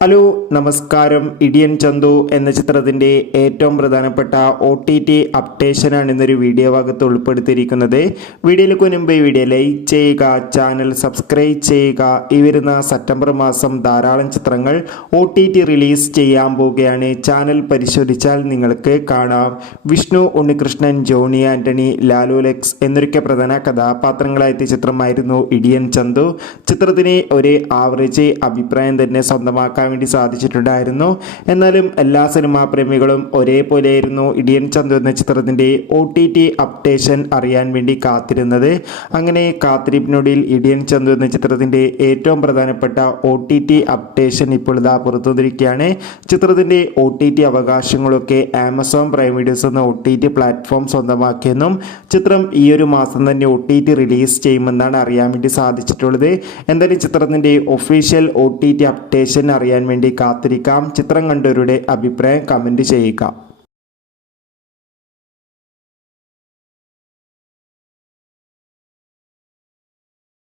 Hello നമസ്കാരം. ഇടിയൻ ചന്തു എന്ന ചിത്രത്തിൻ്റെ ഏറ്റവും പ്രധാനപ്പെട്ട OTT അപ്ഡേഷനാണ് ഇന്നൊരു വീഡിയോ ഭാഗത്ത് ഉൾപ്പെടുത്തിയിരിക്കുന്നത്. വീഡിയോയിലേക്ക് മുൻപ് വീഡിയോ ലൈക്ക് ചെയ്യുക, ചാനൽ സബ്സ്ക്രൈബ് ചെയ്യുക. ഈ വരുന്ന സെപ്റ്റംബർ മാസം ധാരാളം ചിത്രങ്ങൾ OTT റിലീസ് ചെയ്യാൻ പോവുകയാണ്. ചാനൽ പരിശോധിച്ചാൽ നിങ്ങൾക്ക് കാണാം. വിഷ്ണു ഉണ്ണികൃഷ്ണൻ, ജോണി ആൻ്റണി, ലാലു ലക്സ് എന്നൊക്കെ പ്രധാന കഥാപാത്രങ്ങളായെത്തിയ ചിത്രമായിരുന്നു ഇടിയൻ ചന്തു. ചിത്രത്തിന് ഒരു ആവറേജ് അഭിപ്രായം തന്നെ സ്വന്തമാക്കാൻ വേണ്ടി സാധിച്ചിട്ടുണ്ടായിരുന്നു. എന്നാലും എല്ലാ സിനിമാ പ്രേമികളും ഒരേപോലെയായിരുന്നു ഇടിയൻ ചന്തു എന്ന ചിത്രത്തിൻ്റെ OTT അപ്ഡേഷൻ അറിയാൻ വേണ്ടി കാത്തിരുന്നത്. അങ്ങനെ കാത്തിരിപ്പിനൊടുവിൽ ഇടിയൻ ചന്തു എന്ന ചിത്രത്തിൻ്റെ ഏറ്റവും പ്രധാനപ്പെട്ട OTT അപ്ഡേഷൻ ഇപ്പോൾ ഇതാ പുറത്തുവന്നിരിക്കുകയാണ്. ചിത്രത്തിൻ്റെ OTT അവകാശങ്ങളൊക്കെ ആമസോൺ പ്രൈം വീഡിയോസ് എന്ന OTT പ്ലാറ്റ്ഫോം സ്വന്തമാക്കിയെന്നും ചിത്രം ഈ ഒരു മാസം തന്നെ OTT റിലീസ് ചെയ്യുമെന്നാണ് അറിയാൻ വേണ്ടി സാധിച്ചിട്ടുള്ളത്. എന്തായാലും ചിത്രത്തിൻ്റെ ഒഫീഷ്യൽ OTT അപ്ഡേഷൻ അറിയാൻ വേണ്ടി കാത്തിരിക്കാം. ചിത്രം കണ്ടവരുടെ അഭിപ്രായം കമൻറ്റ് ചെയ്യുക.